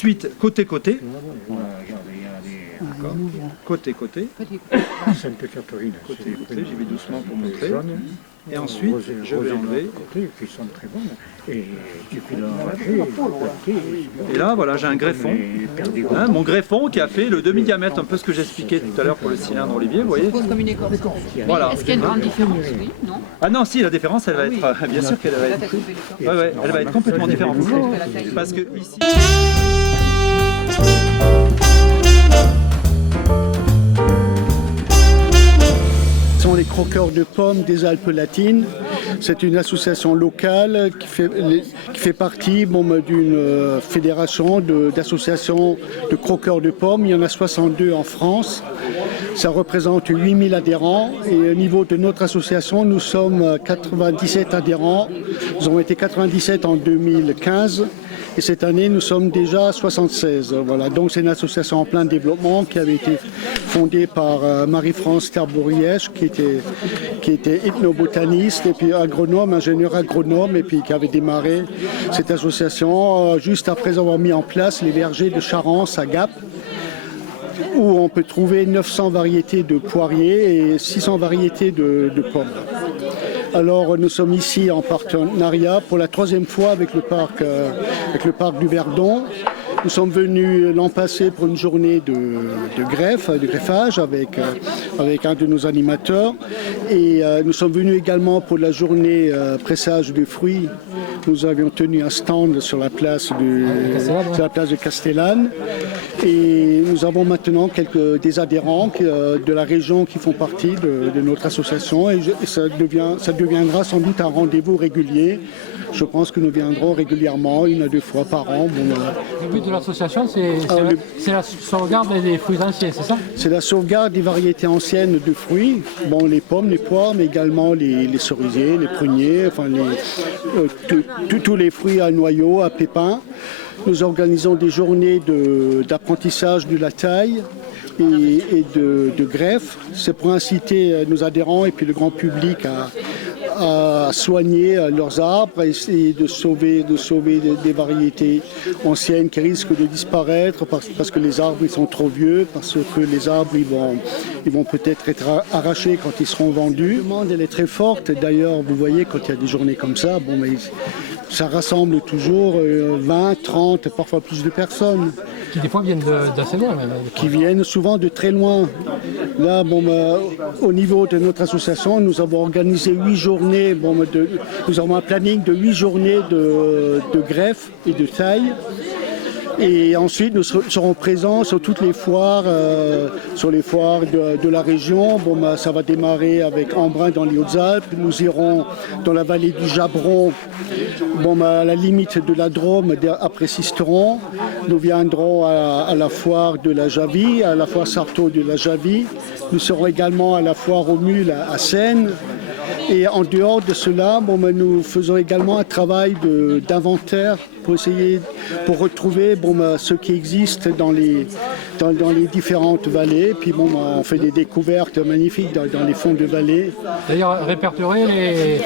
ensuite, côté-côté. Voilà, regardez, D'accord. Côté-côté. Sainte-Catherine. Côté-côté, j'y vais doucement pour montrer. Jaune. Et ensuite, je vais enlever. Côté, qui sont très bonnes. Et tu peux l'enlever. Et là, voilà, j'ai un greffon. Hein, mon greffon qui a fait le demi-diamètre, un peu ce que j'expliquais tout à l'heure pour le cylindre Olivier, vous voyez. Comme une écorce. Voilà. Est-ce qu'il y a une grande différence? Oui, non? Ah non, si, la différence, elle va être, bien sûr qu'elle va être, elle va être complètement différente. Parce que ici... Ce sont les croqueurs de pommes des Alpes latines. C'est une association locale qui fait partie d'une fédération d'associations de croqueurs de pommes. Il y en a 62 en France. Ça représente 8000 adhérents. Et au niveau de notre association, nous sommes 97 adhérents. Nous avons été 97 en 2015. Et cette année, nous sommes déjà 76. Voilà. Donc c'est une association en plein développement qui avait été fondée par Marie-France Terbourièche, qui était ethnobotaniste et puis agronome, ingénieur agronome, et puis qui avait démarré cette association juste après avoir mis en place les vergers de Charence à Gap, où on peut trouver 900 variétés de poiriers et 600 variétés de pommes. Alors nous sommes ici en partenariat pour la 3e fois avec le parc du Verdon. Nous sommes venus l'an passé pour une journée de greffage avec un de nos animateurs. Et nous sommes venus également pour la journée pressage de fruits. Nous avions tenu un stand sur la place de Castellane. Et nous avons maintenant des adhérents de la région qui font partie de notre association. Et ça deviendra sans doute un rendez-vous régulier. Je pense que nous viendrons régulièrement, 1 à 2 fois par an. Le but de l'association, c'est la sauvegarde des fruits anciens, c'est ça? C'est la sauvegarde des variétés anciennes de fruits, les pommes, les poires, mais également les cerisiers, les pruniers, enfin tous les fruits à noyaux, à pépins. Nous organisons des journées d'apprentissage de la taille et de greffe. C'est pour inciter nos adhérents et puis le grand public à soigner leurs arbres, à essayer de sauver des variétés anciennes qui risquent de disparaître parce que les arbres ils sont trop vieux, parce que les arbres ils vont peut-être être arrachés quand ils seront vendus. La demande elle est très forte. D'ailleurs, vous voyez quand il y a des journées comme ça, ça rassemble toujours 20, 30, parfois plus de personnes. Qui des fois viennent d'assez loin même. Qui viennent souvent de très loin. Là, au niveau de notre association, nous avons organisé 8 journées, nous avons un planning de 8 journées de greffe et de taille. Et ensuite, nous serons présents sur toutes les foires, sur les foires de la région. Ça va démarrer avec Embrun dans les Hautes-Alpes. Nous irons dans la vallée du Jabron, à la limite de la Drôme, après Sisteron. Nous viendrons à la foire de la Javie, à la foire Sarto de la Javie. Nous serons également à la foire aux mules à Seine. Et en dehors de cela, nous faisons également un travail d'inventaire pour retrouver ce qui existe dans les différentes vallées. Puis on fait des découvertes magnifiques dans les fonds de vallée. D'ailleurs, répertorier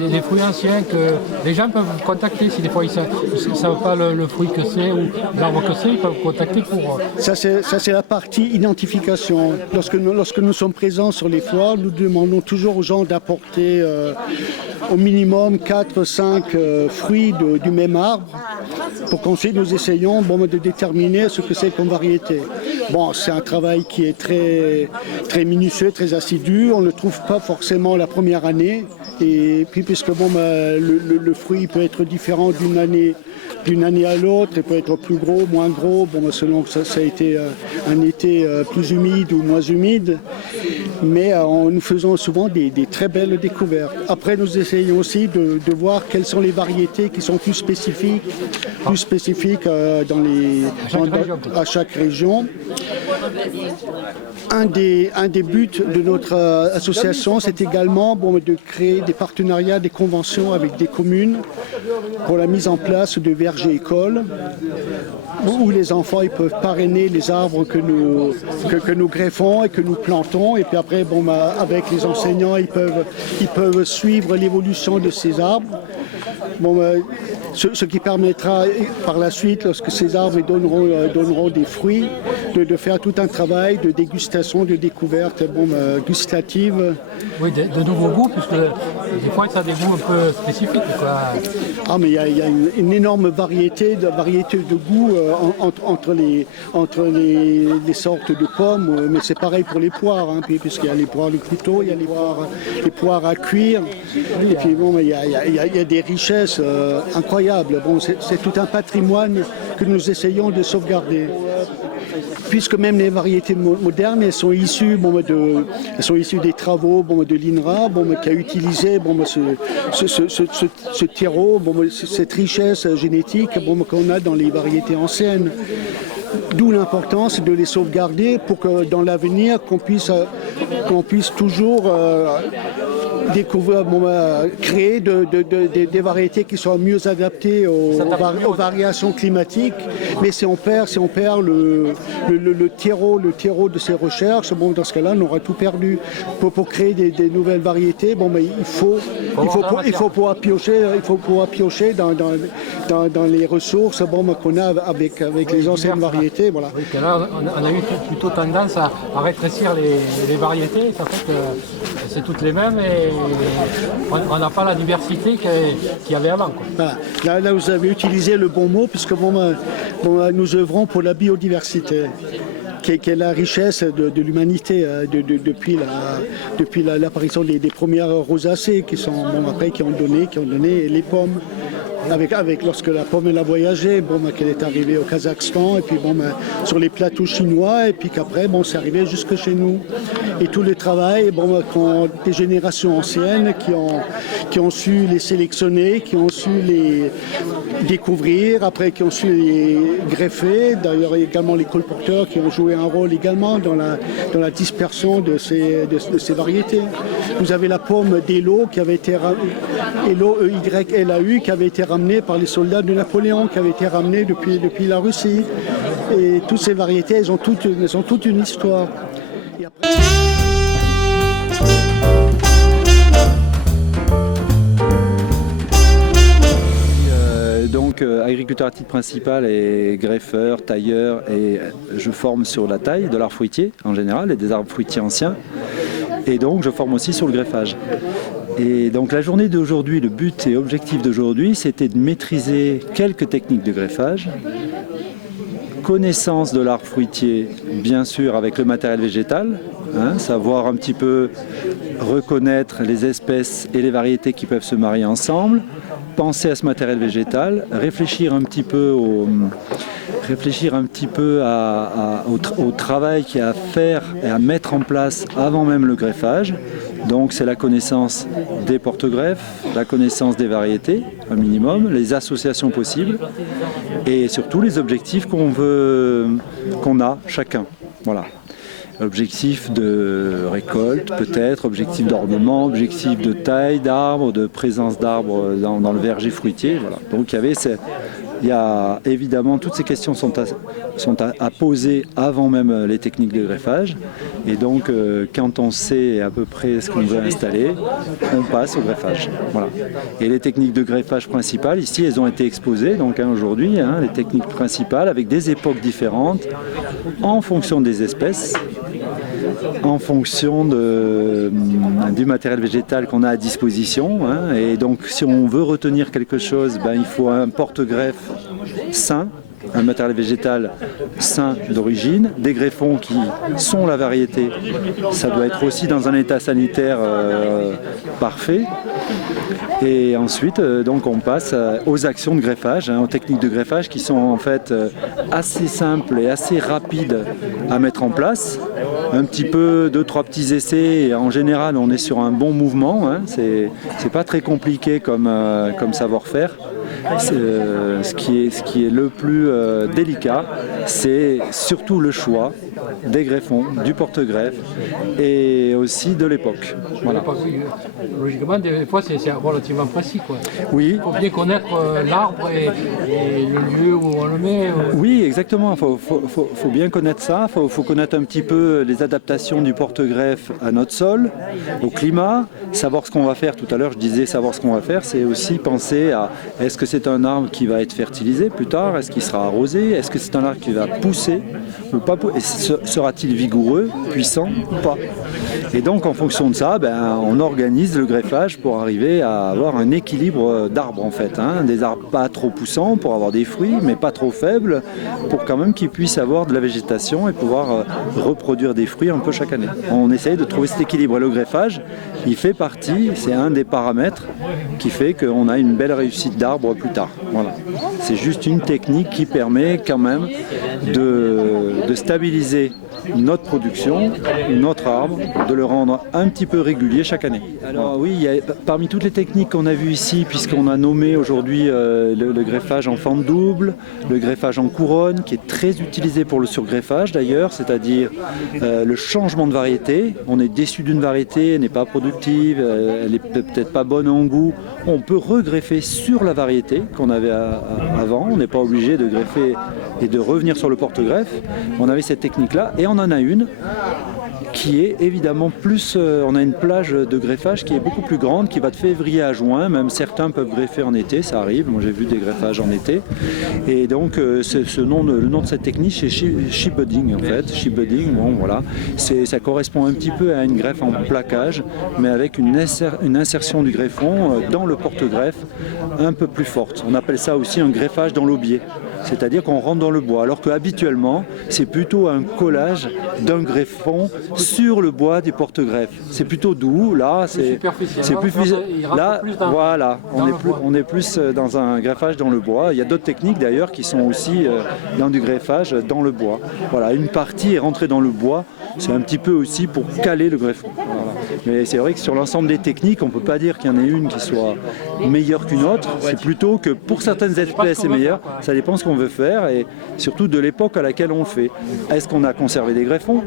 les fruits anciens que les gens peuvent vous contacter si des fois ils ne savent pas le fruit que c'est ou l'arbre que c'est, ils peuvent vous contacter pour... Ça c'est la partie identification. Lorsque nous sommes présents sur les foires, nous demandons toujours aux gens d'apporter au minimum 4-5 fruits du même arbre pour qu'ensuite nous essayions de déterminer ce que c'est comme variété. C'est un travail qui est très, très minutieux, très assidu. On ne le trouve pas forcément la première année. Et puis puisque le fruit peut être différent d'une année à l'autre, il peut être plus gros, moins gros, selon que ça a été un été plus humide ou moins humide. Mais nous faisons souvent des très belles découvertes. Après, nous essayons aussi de voir quelles sont les variétés qui sont plus spécifiques à chaque région. Un des buts de notre association, c'est également de créer des partenariats, des conventions avec des communes pour la mise en place de vergers-écoles où les enfants ils peuvent parrainer les arbres que nous greffons et que nous plantons. Et puis après, avec les enseignants, ils peuvent suivre l'évolution de ces arbres. ce qui permettra par la suite, lorsque ces arbres donneront des fruits, de faire tout un travail de dégustation, de découverte gustative. Oui, de nouveaux goûts, puisque des fois ça a des goûts un peu spécifiques, quoi. Ah, mais il y a une énorme variété de goûts entre les sortes de pommes, mais c'est pareil pour les poires, hein, puisqu'il y a les poires de couteau, il y a les poires à cuire, et puis bon, il y a des richesses incroyables. Bon, c'est tout un patrimoine que nous essayons de sauvegarder. Puisque même les variétés modernes, elles sont issues des travaux de l'INRA, qui a utilisé ce terreau, cette richesse génétique qu'on a dans les variétés anciennes. D'où l'importance de les sauvegarder pour que dans l'avenir, qu'on puisse toujours découvrir, créer des variétés qui soient mieux adaptées aux variations climatiques. Mais si on perd le terreau de ces recherches, dans ce cas-là, on aura tout perdu. Pour créer des nouvelles variétés, il faut pouvoir piocher dans les ressources qu'on a avec les anciennes variétés. Voilà. Oui, là, on a eu plutôt tendance à rétrécir les variétés. Ça fait que c'est toutes les mêmes et on n'a pas la diversité qu'il y avait avant, quoi. Voilà. Là, vous avez utilisé le bon mot, puisque nous œuvrons pour la biodiversité, qui est la richesse de l'humanité depuis l'apparition des premières rosacées qui ont donné les pommes. Lorsque la pomme elle a voyagé, qu'elle est arrivée au Kazakhstan et puis sur les plateaux chinois et puis qu'après c'est arrivé jusque chez nous. Et tout le travail, des générations anciennes qui ont su les sélectionner, qui ont su les découvrir, après qui ont su les greffer. D'ailleurs également les colporteurs qui ont joué un rôle également dans la dispersion de ces variétés. Vous avez la pomme d'Elo qui avait été EYLAU qui avait été ramenée par les soldats de Napoléon, qui avait été ramenée depuis la Russie. Et toutes ces variétés, elles ont toute une histoire. Donc agriculteur à titre principal et greffeur, tailleur, et je forme sur la taille de l'arbre fruitier en général et des arbres fruitiers anciens. Et donc je forme aussi sur le greffage. Et donc la journée d'aujourd'hui, le but et objectif d'aujourd'hui, c'était de maîtriser quelques techniques de greffage, connaissance de l'arbre fruitier, bien sûr avec le matériel végétal, savoir un petit peu reconnaître les espèces et les variétés qui peuvent se marier ensemble, penser à ce matériel végétal, réfléchir un petit peu au travail qu'il y a à faire et à mettre en place avant même le greffage. Donc c'est la connaissance des porte-greffes, la connaissance des variétés, un minimum, les associations possibles et surtout les objectifs qu'on a chacun. Voilà. Objectif de récolte peut-être, objectif d'ornement, objectif de taille d'arbre, de présence d'arbres dans le verger fruitier. Voilà. Donc il y a évidemment toutes ces questions sont à poser avant même les techniques de greffage. Et donc quand on sait à peu près ce qu'on veut installer, on passe au greffage. Voilà. Et les techniques de greffage principales, ici elles ont été exposées donc aujourd'hui, les techniques principales avec des époques différentes en fonction des espèces, en fonction du matériel végétal qu'on a à disposition. Et donc si on veut retenir quelque chose, il faut un porte-greffe sain, un matériel végétal sain d'origine, des greffons qui sont la variété, ça doit être aussi dans un état sanitaire parfait. Et ensuite, donc on passe aux actions de greffage, aux techniques de greffage qui sont en fait assez simples et assez rapides à mettre en place. Un petit peu, 2-3 petits essais, et en général on est sur un bon mouvement, c'est pas très compliqué comme savoir-faire. Ce qui est le plus délicat, c'est surtout le choix des greffons, du porte-greffe et aussi de l'époque. Voilà. Logiquement, des fois c'est relativement précis, quoi. Oui. Il faut bien connaître l'arbre et le lieu où on le met. Oui, exactement. Il faut bien connaître ça. Il faut connaître un petit peu les adaptations du porte-greffe à notre sol, au climat, savoir ce qu'on va faire. Tout à l'heure, je disais savoir ce qu'on va faire, c'est aussi penser à est-ce que c'est c'est un arbre qui va être fertilisé plus tard? Est-ce qu'il sera arrosé? Est-ce que c'est un arbre qui va pousser ou pas? Et sera-t-il vigoureux, puissant ou pas? Et donc en fonction de ça, on organise le greffage pour arriver à avoir un équilibre d'arbres en fait. Des arbres pas trop poussants pour avoir des fruits, mais pas trop faibles pour quand même qu'ils puissent avoir de la végétation et pouvoir reproduire des fruits un peu chaque année. On essaye de trouver cet équilibre et le greffage, il fait partie, c'est un des paramètres qui fait qu'on a une belle réussite d'arbres plus tard. Voilà. C'est juste une technique qui permet quand même de stabiliser notre production, notre arbre, de le rendre un petit peu régulier chaque année. Alors oui, parmi toutes les techniques qu'on a vues ici, puisqu'on a nommé aujourd'hui le greffage en fente double, le greffage en couronne, qui est très utilisé pour le surgreffage d'ailleurs, c'est-à-dire le changement de variété. On est déçu d'une variété, elle n'est pas productive, elle n'est peut-être pas bonne en goût. On peut regreffer sur la variété qu'on avait avant, on n'est pas obligé de greffer et de revenir sur le porte-greffe. On avait cette technique-là et on en a une qui est évidemment plus, on a une plage de greffage qui est beaucoup plus grande, qui va de février à juin, même certains peuvent greffer en été, ça arrive, moi j'ai vu des greffages en été, et donc le nom de cette technique c'est sheep budding en fait, sheep budding, bon voilà, ça correspond un petit peu à une greffe en plaquage, mais avec une insertion du greffon dans le porte-greffe un peu plus forte, on appelle ça aussi un greffage dans l'aubier. C'est-à-dire qu'on rentre dans le bois, alors qu'habituellement, c'est plutôt un collage d'un greffon sur le bois du porte-greffe. C'est plutôt doux, là, c'est plus là, voilà, on est plus dans un greffage dans le bois. Il y a d'autres techniques d'ailleurs qui sont aussi dans du greffage dans le bois. Voilà, une partie est rentrée dans le bois, c'est un petit peu aussi pour caler le greffon. Voilà. Mais c'est vrai que sur l'ensemble des techniques, on ne peut pas dire qu'il y en ait une qui soit meilleure qu'une autre. C'est plutôt que pour certaines espèces c'est meilleur, ça dépend ce qu'on veut faire et surtout de l'époque à laquelle on le fait. Est-ce qu'on a conservé des greffons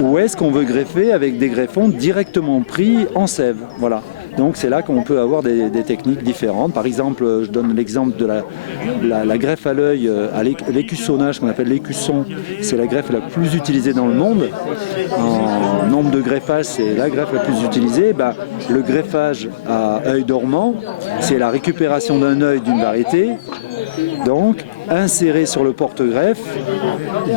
ou est-ce qu'on veut greffer avec des greffons directement pris en sève? Voilà. Donc c'est là qu'on peut avoir des techniques différentes. Par exemple, je donne l'exemple de la greffe à l'œil, à l'écussonnage, qu'on appelle l'écusson. C'est la greffe la plus utilisée dans le monde. En nombre de greffages, c'est la greffe la plus utilisée. Le greffage à œil dormant, c'est la récupération d'un œil d'une variété. Donc, inséré sur le porte-greffe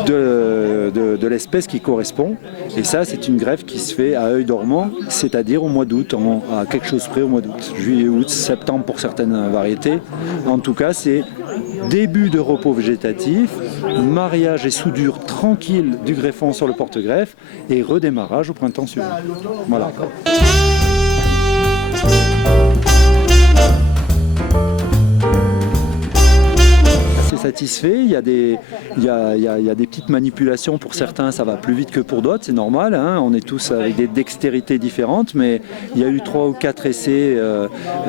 de l'espèce qui correspond. Et ça, c'est une greffe qui se fait à œil dormant, c'est-à-dire au mois d'août, à quelque chose près au mois d'août. Juillet, août, septembre pour certaines variétés. En tout cas, c'est début de repos végétatif, mariage et soudure tranquille du greffon sur le porte-greffe et redémarrage au printemps suivant. Voilà. Satisfait, il y a des petites manipulations pour certains, ça va plus vite que pour d'autres, c'est normal, on est tous avec des dextérités différentes, mais il y a eu 3 ou 4 essais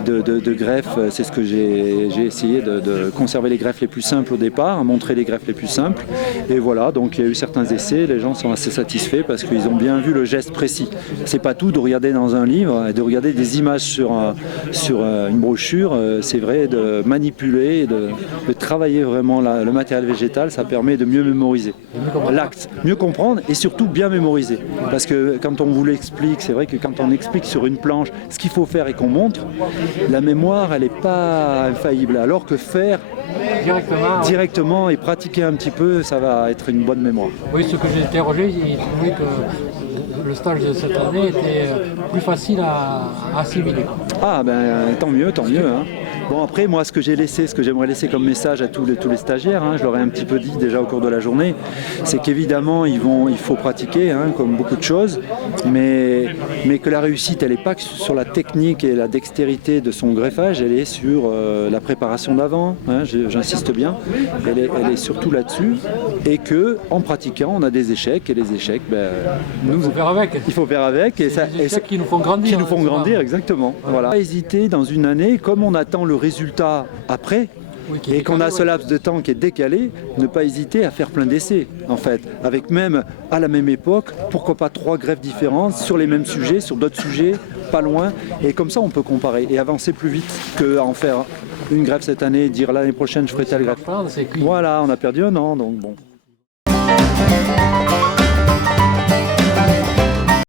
de greffes, c'est ce que j'ai essayé de conserver les greffes les plus simples au départ, montrer les greffes les plus simples, et voilà, donc il y a eu certains essais, les gens sont assez satisfaits parce qu'ils ont bien vu le geste précis. C'est pas tout de regarder dans un livre et de regarder des images sur une brochure, c'est vrai de manipuler, de travailler vraiment le matériel végétal, ça permet de mieux mémoriser l'acte, mieux comprendre et surtout bien mémoriser. Parce que quand on vous l'explique, c'est vrai que quand on explique sur une planche ce qu'il faut faire et qu'on montre, la mémoire, elle n'est pas infaillible. Alors que faire directement et pratiquer un petit peu, ça va être une bonne mémoire. Oui, ce que j'ai interrogé, il trouvait que le stage de cette année était plus facile à assimiler. Ah tant mieux. Bon après moi ce que j'aimerais laisser comme message à tous les stagiaires, je leur ai un petit peu dit déjà au cours de la journée, c'est qu'évidemment il faut pratiquer comme beaucoup de choses, mais que la réussite elle n'est pas que sur la technique et la dextérité de son greffage, elle est sur la préparation d'avant, j'insiste bien, elle est surtout là-dessus, et que en pratiquant on a des échecs et les échecs, il faut faire avec et des échecs qui nous font grandir. Exactement. Voilà. Pas hésiter dans une année, comme on attend le résultat après, et qu'on a ce laps de temps qui est décalé, ne pas hésiter à faire plein d'essais, en fait, avec même à la même époque, pourquoi pas 3 greffes différentes sur les mêmes sujets, sur d'autres sujets, pas loin, et comme ça on peut comparer et avancer plus vite qu'à en faire une greffe cette année et dire l'année prochaine je ferai telle greffe. Voilà, on a perdu un an, donc bon.